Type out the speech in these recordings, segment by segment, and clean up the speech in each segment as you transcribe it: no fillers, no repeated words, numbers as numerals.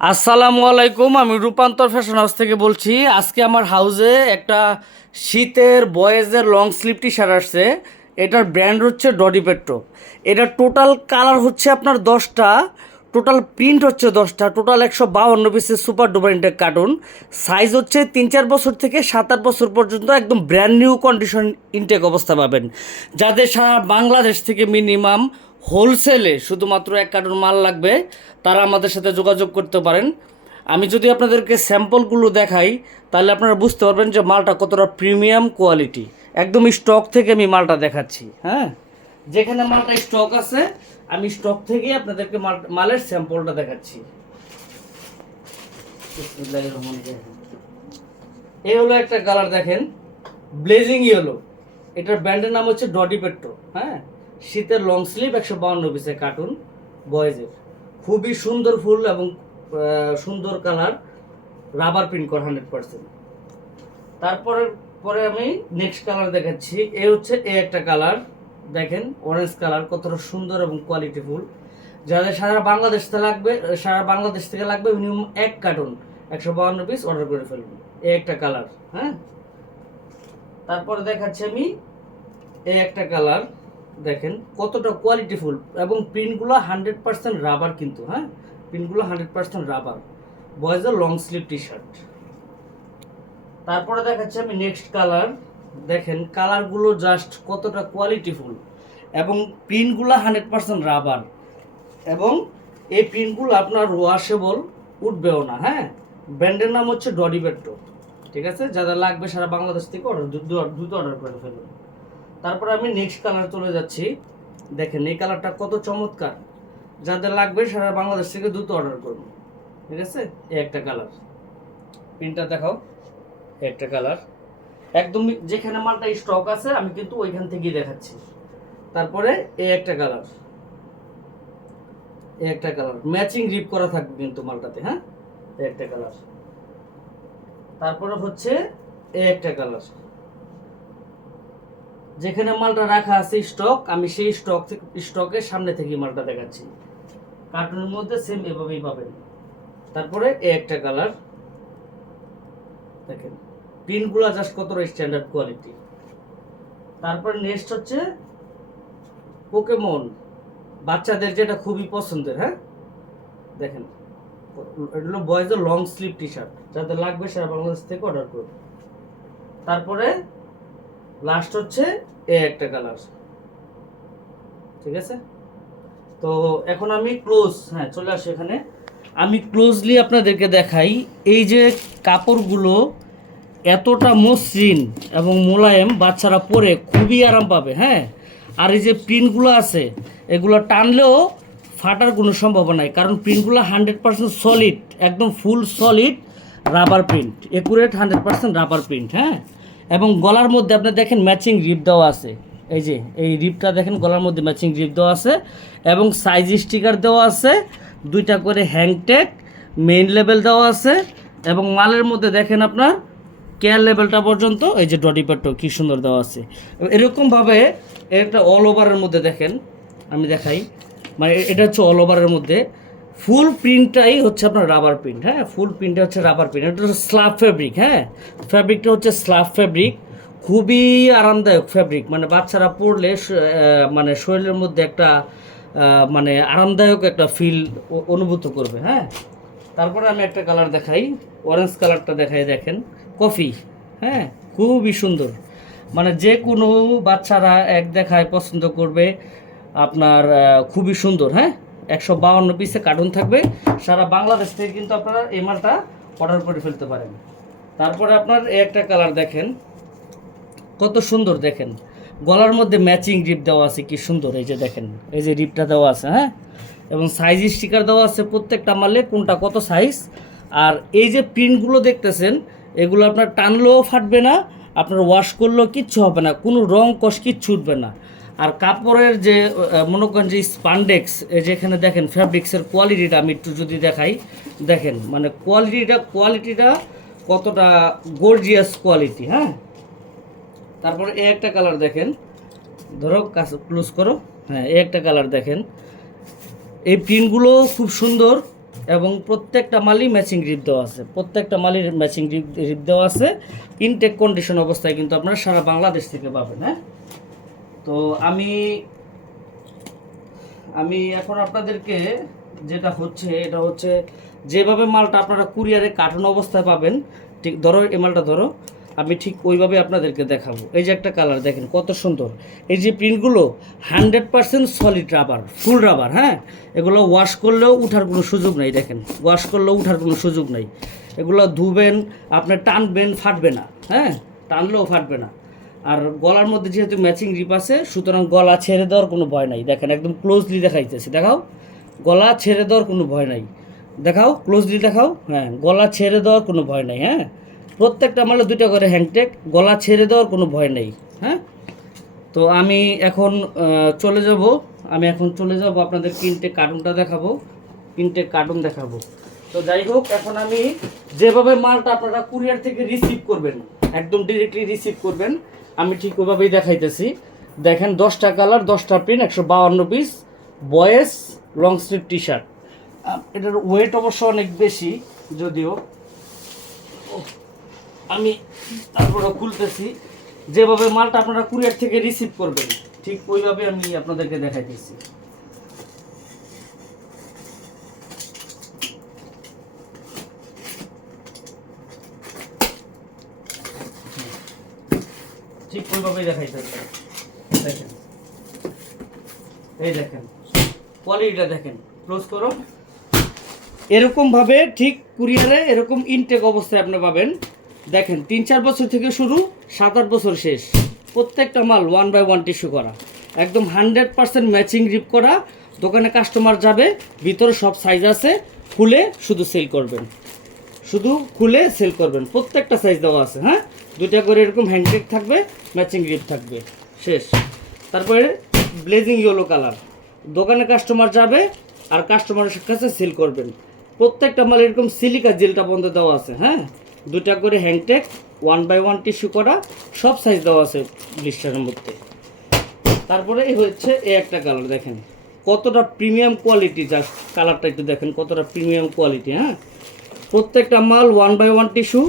আসসালামু আলাইকুম, আমি রূপান্তর ফ্যাশন হাউস থেকে বলছি। আজকে আমার হাউসে একটা শীতের বয়েজের লং স্লিভ টি শার্ট আসছে। এটার ব্র্যান্ড হচ্ছে ডডি পেট্রো। এটার টোটাল কালার হচ্ছে আপনার 10টা, টোটাল প্রিন্ট হচ্ছে 10টা, টোটাল 152 পিসের super duper intech cartoon. Size হচ্ছে 3-4 বছর থেকে 7-8 বছর পর্যন্ত, একদম ব্র্যান্ড নিউ কন্ডিশন ইনটেক অবস্থা পাবেন। যাদের সারা বাংলাদেশ থেকে মিনিমাম হোলসেলে শুধুমাত্র 1 কার্টুন মাল লাগবে, তারা আমাদের সাথে যোগাযোগ করতে পারেন। আমি যদি আপনাদেরকে স্যাম্পলগুলো দেখাই, তাহলে আপনারা বুঝতে পারবেন যে মালটা কতটা প্রিমিয়াম কোয়ালিটি। একদম স্টক থেকে আমি মালটা দেখাচ্ছি। হ্যাঁ, যেখানে মালটা স্টক আছে, আমি স্টক থেকেই আপনাদেরকে মালের স্যাম্পলটা দেখাচ্ছি। এই হলো একটা কালার, দেখেন, ব্লেজিং ইয়েলো। এটার ব্র্যান্ডের নাম হচ্ছে ডডি পেট্রো। হ্যাঁ, শীতের লং স্লিভ 152 পিসের কার্টুন বয়েজের, খুবই সুন্দর ফুল এবং সুন্দর কালার, রাবার প্রিন্ট করা 100%। তারপরে আমি নেক্সট কালার দেখাচ্ছি। হচ্ছে একটা কালার, দেখেন, অরেঞ্জ কালার, কতটা সুন্দর এবং কোয়ালিটিফুল। যাদের সারা বাংলাদেশ থেকে লাগবে মিনিমাম 1 কার্টুন 152 পিস অর্ডার করে ফেলবেন। একটা কালার। হ্যাঁ, তারপরে দেখাচ্ছি আমি একটা কালার, দেখেন কতটা কোয়ালিটিফুল, এবং প্রিন্টগুলো 100% রাবার কিন্তু। হ্যাঁ, প্রিন্টগুলো 100% রাবার, বয়েজের লং স্লিভ টি শার্ট। তারপরে দেখাচ্ছি আমি নেক্সট কালার, দেখেন কালারগুলো জাস্ট কতটা কোয়ালিটিফুল, এবং প্রিন্টগুলো 100% রাবার, এবং এই প্রিন্টগুলো আপনার ওয়াশেবল, উঠবেও না। হ্যাঁ, ব্র্যান্ডের নাম হচ্ছে ডডি পেট্রো। ঠিক আছে, যাদের লাগবে সারা বাংলাদেশ থেকে দ্রুত অর্ডার করে ফেলুন। তারপরে আমি নেক্সট কালার চলে যাচ্ছি। দেখেন এই কালারটা কত চমৎকার, যাদের লাগবে সারা বাংলাদেশ থেকে দ্রুত অর্ডার করুন। ঠিক আছে, এই একটা কালার, প্রিন্টটা দেখাও। একটা কালার, একদম যেখানে মালটা স্টক আছে আমি কিন্তু ওইখান থেকেই দেখাচ্ছি। তারপরে এই একটা কালার, ম্যাচিং রিপ করা থাকবে কিন্তু মালটাতে। হ্যাঁ, এই একটা কালার। তারপরে হচ্ছে এই একটা কালার, যেখানে মালটা রাখা আছে স্টক, আমি সেই স্টকের সামনে থেকে মালটা দেখাচ্ছি। কার্টুনের মধ্যে সেম এভাবেই পাবেন। তারপরে এই একটা কালার, দেখেন প্রিন্টগুলো জাস্ট কতটা স্ট্যান্ডার্ড কোয়ালিটি। তারপর নেক্সট হচ্ছে পোকেমন, বাচ্চাদের যেটা খুবই পছন্দের। হ্যাঁ, দেখেন এগুলো বয়েজের লং স্লিভ টি শার্ট, যাদের লাগবে সারা বাংলাদেশ থেকে অর্ডার করুন। তারপরে লাস্ট হচ্ছে এই একটা কালার। ঠিক আছে, তো এখন আমি চলে আসি এখানে। আমি ক্লোজলি আপনাদেরকে দেখাই। এই যে কাপড়গুলো এতটা মসৃণ এবং মোলায়েম, বাচ্চারা পরে খুবই আরাম পাবে। হ্যাঁ, আর এই যে প্রিন্টগুলো আছে, এগুলো টানলেও ফাটার কোনো সম্ভাবনা নাই, কারণ প্রিন্টগুলো 100% সলিড, একদম full solid rubber print, accurate 100% rubber print. হ্যাঁ, এবং গলার মধ্যে আপনি দেখেন ম্যাচিং রিপ দেওয়া আছে। এই যে এই রিপটা দেখেন, গলার মধ্যে ম্যাচিং রিপ দেওয়া আছে, এবং সাইজ স্টিকার দেওয়া আছে, 2টা করে হ্যাংটেক, মেইন লেবেল দেওয়া আছে, এবং মালের মধ্যে দেখেন আপনার কেয়ার লেভেলটা পর্যন্ত এই যে ডডি পেট্রো কি সুন্দর দেওয়া আছে। এরকমভাবে একটা অল ওভারের মধ্যে দেখেন, আমি দেখাই, মানে এটা হচ্ছে অল ওভারের মধ্যে ফুল প্রিন্টটাই হচ্ছে আপনার রাবার প্রিন্ট। হ্যাঁ, ফুল প্রিন্টটা হচ্ছে রাবার প্রিন্ট, এটা হচ্ছে স্লাব ফ্যাব্রিক। হ্যাঁ, ফ্যাব্রিকটা হচ্ছে স্লাব ফ্যাব্রিক, খুবই আরামদায়ক ফ্যাব্রিক, মানে বাচ্চারা পরলে মানে শরীরের মধ্যে একটা মানে আরামদায়ক একটা ফিল অনুভূত করবে। হ্যাঁ, তারপরে আমি একটা কালার দেখাই, অরেঞ্জ কালারটা দেখাই, দেখেন কফি। হ্যাঁ, খুবই সুন্দর, মানে যে কোনো বাচ্চারা এক দেখায় পছন্দ করবে আপনার, খুবই সুন্দর। হ্যাঁ, 152 পিসে কার্টুন থাকবে, সারা বাংলাদেশ থেকে কিন্তু আপনারা এই মালটা অর্ডার করে ফেলতে পারেন। তারপরে আপনার একটা কালার দেখেন কত সুন্দর, দেখেন গলার মধ্যে ম্যাচিং রিপ দেওয়া আছে, কি সুন্দর। এই যে দেখেন, এই যে রিপটা দেওয়া আছে। হ্যাঁ, এবং সাইজ স্টিকার দেওয়া আছে প্রত্যেকটা মালে, কোনটা কত সাইজ। আর এই যে প্রিন্টগুলো দেখতেছেন, এগুলো আপনার টানলেও ফাটবে না, আপনার ওয়াশ করলেও কিচ্ছু হবে না, কোনো রং কষ কিচ্ছু উঠবে না। আর কাপড়ের যে মনে করেন যে স্পান্ডেক্স, যেখানে দেখেন ফ্যাব্রিক্সের কোয়ালিটিটা আমি একটু যদি দেখাই, দেখেন মানে কোয়ালিটিটা কতটা গর্জিয়াস কোয়ালিটি। হ্যাঁ, তারপরে এই একটা কালার দেখেন, ধরো কাছে ক্লোজ করো। হ্যাঁ, এই একটা কালার দেখেন, এই প্রিন্টগুলো খুব সুন্দর, এবং প্রত্যেকটা মালই ম্যাচিং গ্রিপ দেওয়া আছে, প্রত্যেকটা মালির ম্যাচিং গ্রিপ দেওয়া আছে। ইনটেক কন্ডিশন অবস্থায় কিন্তু আপনারা সারা বাংলাদেশ থেকে পাবেন। হ্যাঁ, তো আমি এখন আপনাদেরকে যেটা হচ্ছে এটা হচ্ছে যেভাবে মালটা আপনারা কুরিয়ারে কার্টন অবস্থায় পাবেন, ঠিক ধরো এই মালটা ধরো, আমি ঠিক ওইভাবে আপনাদেরকে দেখাবো। এই যে একটা কালার দেখেন কত সুন্দর, এই যে প্রিন্টগুলো 100% সলিড রাবার, ফুল রাবার। হ্যাঁ, এগুলো ওয়াশ করলেও উঠার কোনো সুযোগ নাই, দেখেন ওয়াশ করলেও উঠার কোনো সুযোগ নাই। এগুলো ধুবেন, আপনি টানবেন, ফাটবে না। হ্যাঁ, টানলেও ফাটবে না। আর গলার মধ্যে যেহেতু ম্যাচিং রিপ আছে, সুতরাং গলা ছেড়ে দেওয়ার কোনো ভয় নাই। দেখেন একদম ক্লোজলি দেখাইতেছি, দেখাও, গলা ছেড়ে দেওয়ার কোনো ভয় নাই, দেখাও ক্লোজলি দেখাও। হ্যাঁ, গলা ছেড়ে দেওয়ার কোনো ভয় নাই। হ্যাঁ, প্রত্যেকটা মালে 2টা করে হ্যাংটেক, গলা ছেড়ে দেওয়ার কোনো ভয় নেই। হ্যাঁ, তো আমি এখন চলে যাব, আপনাদের ইনটেক কার্টুনটা দেখাবো, ইনটেক কার্টুন দেখাবো। তো যাই হোক, এখন আমি যেভাবে মালটা আপনারা কুরিয়ার থেকে রিসিভ করবেন, একদম ডিরেক্টলি রিসিভ করবেন, আমি ঠিক ওইভাবেই দেখাইতেছি। দেখেন 10টা কালার, 10টা প্রিন্ট, 152 পিস, বয়েস লং স্লিভ টি শার্ট। এটার ওয়েট অবশ্য অনেক বেশি, যদিও আমি তারপরে খুলতেছি। যেভাবে মালটা আপনারা কুরিয়ার থেকে রিসিভ করবেন ঠিক ওইভাবে আমি আপনাদেরকে দেখাইতেছি। ঠিক ওইভাবেই দেখাইতেছি। দেখেন, এই দেখেন কোয়ালিটিটা দেখেন, ক্লোজ করো। এরকম ভাবে ঠিক কুরিয়ারে এরকম ইনটেক অবস্থায় আপনি পাবেন। দেখেন 3-4 বছর থেকে শুরু, 7-8 বছর শেষ। প্রত্যেকটা মাল 1/1 টিস্যু করা, একদম 100% ম্যাচিং রিপ করা। দোকানে কাস্টমার যাবে, ভিতরে সব সাইজ আছে, খুলে শুধু সেল করবেন, শুধু খুলে সেল করবেন। প্রত্যেকটা সাইজ দেওয়া আছে। হ্যাঁ, 2টা করে এরকম হ্যান্ডটেক থাকবে, ম্যাচিং রিপ থাকবে, শেষ। তারপরে ব্লেজিং ইয়েলো কালার, দোকানে কাস্টমার যাবে আর কাস্টমারের কাছে সেল করবেন। প্রত্যেকটা মাল এরকম সিলিকা জেলটা বন্ধ দেওয়া আছে। হ্যাঁ, 2টা করে হ্যাংটেক, 1/1 টিস্যু করা, সব সাইজ দেওয়া আছে ব্লিস্টারের মধ্যে। তারপরে এই হচ্ছে এই একটা কালার, দেখেন কতটা প্রিমিয়াম কোয়ালিটি, জাস্ট কালারটা একটু দেখেন কতটা প্রিমিয়াম কোয়ালিটি। হ্যাঁ, প্রত্যেকটা মাল 1/1 টিস্যু,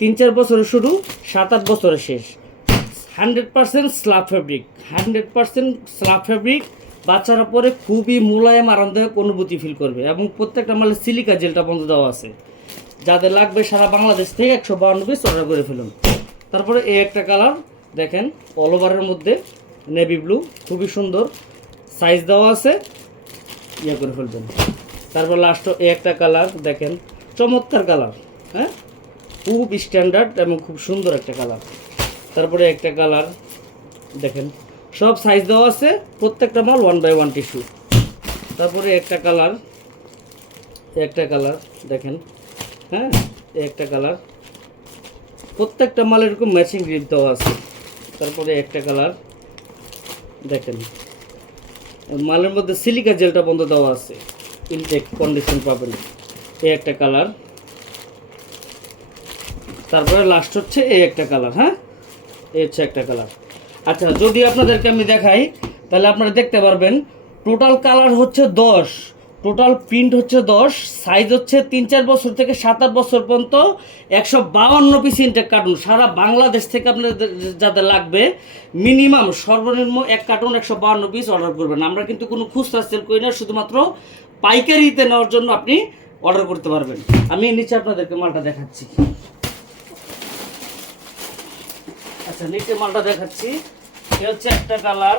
3-4 বছরে শুরু, 7-8 বছরে শেষ। 100% স্ল্যাব ফ্যাব্রিক, 100% স্ল্যাব ফ্যাব্রিক। বাচ্চারা পরে খুবই মোলায়েম আরামদায়ক অনুভূতি ফিল করবে। এবং প্রত্যেকটা মালে সিলিকা জেলটা বন্ধ দেওয়া আছে। যাদের লাগবে সারা বাংলাদেশ থেকে 152 পিস অর্ডার করে ফেলুন। তারপরে এই একটা কালার দেখেন, অল ওভারের মধ্যে নেভি ব্লু, খুবই সুন্দর, সাইজ দেওয়া আছে, ইয়ে করে ফেলবেন। তারপর লাস্ট এই একটা কালার দেখেন, চমৎকার কালার। হ্যাঁ, খুব স্ট্যান্ডার্ড এবং খুব সুন্দর একটা কালার। তারপরে একটা কালার দেখেন, সব সাইজ দেওয়া আছে, প্রত্যেকটা মাল 1/1 টিস্যু। তারপরে একটা কালার দেখেন। হ্যাঁ, একটা কালার, প্রত্যেকটা মাল এরকম ম্যাচিং গ্রিপ দেওয়া আছে। তারপরে একটা কালার দেখেন, মালের মধ্যে সিলিকা জেলটা বন্ধ দেওয়া আছে, ইনটেক কন্ডিশন পাবেন। এই একটা কালার। তারপরে লাস্ট হচ্ছে এই একটা কালার। হ্যাঁ, এই হচ্ছে একটা কালার। আচ্ছা, যদি আপনাদেরকে আমি দেখাই তাহলে আপনারা দেখতে পারবেন টোটাল কালার হচ্ছে 10, টোটাল প্রিন্ট হচ্ছে 10, সাইজ হচ্ছে 3-4 বছর থেকে 7-8 বছর পর্যন্ত, 152 পিস ইনটেক কার্টুন। সারা বাংলাদেশ থেকে আপনাদের যাদের লাগবে মিনিমাম সর্বনিম্ন এক কার্টুন 152 পিস অর্ডার করবেন। আমরা কিন্তু কোনো খুচরা সেল করি না, শুধুমাত্র পাইকারিতে নেওয়ার জন্য আপনি অর্ডার করতে পারবেন। আমি নিচে আপনাদেরকে মালটা দেখাচ্ছি। আচ্ছা, নিচে মালটা দেখাচ্ছি। এ হচ্ছে একটা কালার,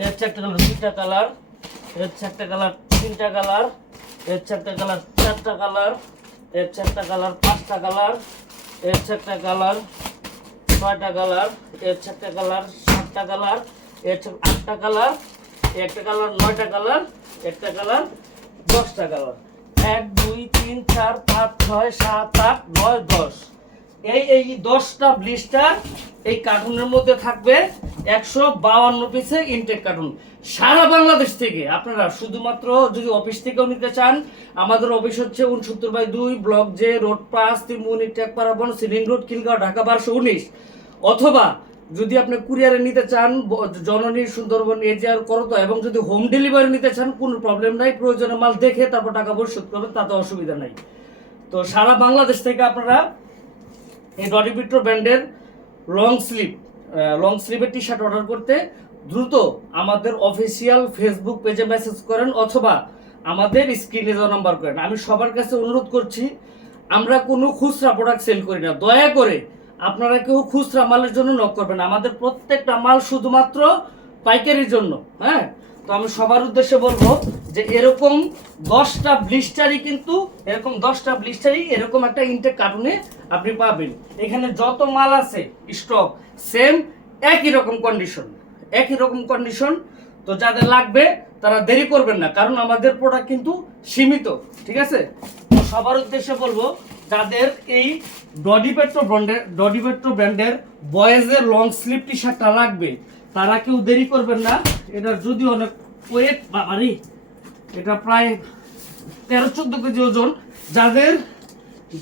এ হচ্ছে একটা কালার, 2টা কালার, এ হচ্ছে একটা কালার, 3টা কালার, এ হচ্ছে একটা কালার, 4টা কালার, এ হচ্ছে একটা কালার, 5টা কালার, এ হচ্ছে একটা কালার, 6টা কালার, এ হচ্ছে একটা কালার, 7টা কালার, এ হচ্ছে 8টা কালার, একটা কালার, 9টা কালার, একটা কালার, 10টা কালার। 1 2 3 4 5 6 7 8 9 10। এই 10টা ব্লিস্টার এই কার্টুনের মধ্যে থাকবে, 152 পিসে ইনটেক কার্টুন। সারা বাংলাদেশ থেকে আপনারা শুধুমাত্র যদি অফিস থেকেও নিতে চান, আমাদের অফিস হচ্ছে 69/2 ব্লক জে, রোড 5, ত্রিমুনি, টেকপাড়া বন, সিলিং রোড, খিলগাঁও, ঢাকা 1219। অথবা যদি আপনি কুরিয়ারে নিতে চান জননী সুন্দরবন এজিআর করতো, এবং যদি হোম ডেলিভারি নিতে চান কোনো প্রবলেম নাই, প্রয়োজনে মাল দেখে তারপর টাকা পরিশোধ করবেন, তাতে অসুবিধা নাই। তো সারা বাংলাদেশ থেকে আপনারা এই ডডি পেট্রো ব্র্যান্ডের লং স্লিভের টি শার্ট অর্ডার করতে দ্রুত আমাদের অফিসিয়াল ফেসবুক পেজে মেসেজ করেন অথবা আমাদের স্ক্রিনে দেওয়া নাম্বার করেন। আমি সবার কাছে অনুরোধ করছি, আমরা কোনো খুচরা প্রোডাক্ট সেল করি না, দয়া করে আপনারা কেউ খুচরা মালের জন্য নক করবেন, আমাদের প্রত্যেকটা মাল শুধুমাত্র পাইকারির জন্য। হ্যাঁ, তো আমি সবার উদ্দেশ্যে বলবো যে এরকম 10টা ব্লিস্টারই কিন্তু এরকম একটা ইনটেক কার্টুনে আপনি পাবেন। এখানে যত মাল আছে স্টক সেম একই রকম কন্ডিশন। তো যাদের লাগবে তারা দেরি করবেন না, কারণ আমাদের প্রোডাক্ট কিন্তু সীমিত, ঠিক আছে? তো সবার উদ্দেশ্যে বলবো, যাদের এই ডডি পেট্রো ব্র্যান্ডের বয়েজের লং স্লিভ টি শার্টটা লাগবে তারা কেউ দেরি করবেন না। এটার যদি অনেক ওয়েট, বাবারি, এটা প্রায় 13-14 কেজি ওজন।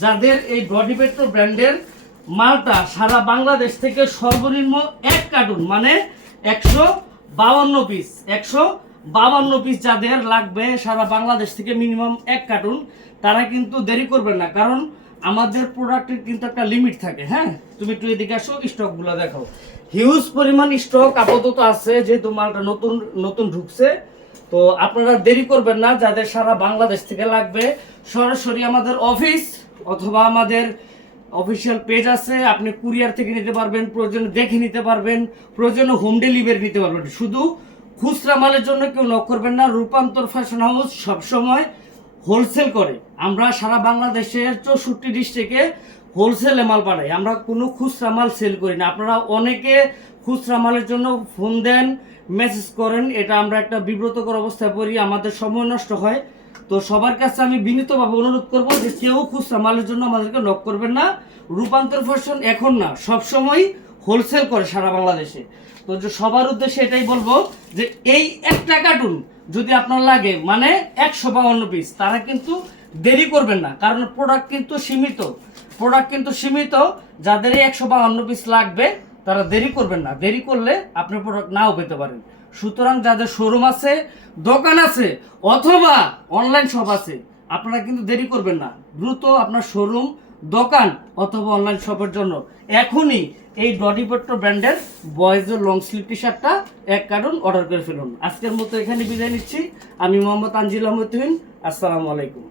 যাদের এই ডডি পেট্রো ব্র্যান্ডের মালটা সারা বাংলাদেশ থেকে সর্বনিম্ন 1 কার্টুন মানে 152 পিস যাদের লাগবে সারা বাংলাদেশ থেকে মিনিমাম 1 কার্টুন, তারা কিন্তু দেরি করবেন না, কারণ আমাদের প্রোডাক্টের কিন্তু একটা লিমিট থাকে। হ্যাঁ, তুমি একটু এদিকে আসো, স্টকগুলো দেখাও। হিউজ পরিমাণ স্টক আপাতত আছে, যেহেতু মালটা নতুন ঢুকছে। তো আপনারা দেরি করবেন না, যাদের সারা বাংলাদেশ থেকে লাগবে সরাসরি আমাদের অফিস অথবা আমাদের অফিসিয়াল পেজ আছে, আপনি কুরিয়ার থেকে নিতে পারবেন, প্রয়োজনে দেখে নিতে পারবেন, প্রয়োজনে হোম ডেলিভারি নিতে পারবেন। শুধু খুচরা মালের জন্য কেউ নক করবেন না। রূপান্তর ফ্যাশন হাউস সবসময় হোলসেল করে, আমরা সারা বাংলাদেশের 64 ডিস্ট্রিক্টে হোলসেলে মাল পাঠাই, আমরা কোনো খুচরা মাল সেল করি না। আপনারা অনেকে খুচরা মালের জন্য ফোন দেন, মেসেজ করেন, এটা আমরা একটা বিব্রতকর অবস্থায় পড়ি, আমাদের সময় নষ্ট হয়। তো সবার কাছে আমি বিনীতভাবে অনুরোধ করবো যে কেউ খুচরা মালের জন্য আমাদেরকে নক করবেন না। রূপান্তর ফ্যাশন এখন না, সবসময় হোলসেল করে সারা বাংলাদেশে। তো যে সবার উদ্দেশ্যে এটাই বলবো যে এই একটা কার্টুন যদি আপনার লাগে মানে 152 পিস, তারা কিন্তু দেরি করবেন না, কারণ প্রোডাক্ট কিন্তু সীমিত। যাদের এই 152 পিস লাগবে তারা দেরি করবেন না, দেরি করলে আপনি প্রোডাক্ট নাও পেতে পারেন। সুতরাং যাদের শোরুম আছে, দোকান আছে অথবা অনলাইন শপ আছে, আপনারা কিন্তু দেরি করবেন না, দ্রুত আপনার শোরুম, দোকান অথবা অনলাইন শপের জন্য এখনই এই ডডি পেট্রো ব্র্যান্ডের বয়েজের লং স্লিভ টি শার্টটা 1 কার্টুন অর্ডার করে ফেলুন। আজকের মতো এখানে বিদায় নিচ্ছি। আমি মোহাম্মদ আনজিল আহমেদ তুহিন। আসসালামু আলাইকুম।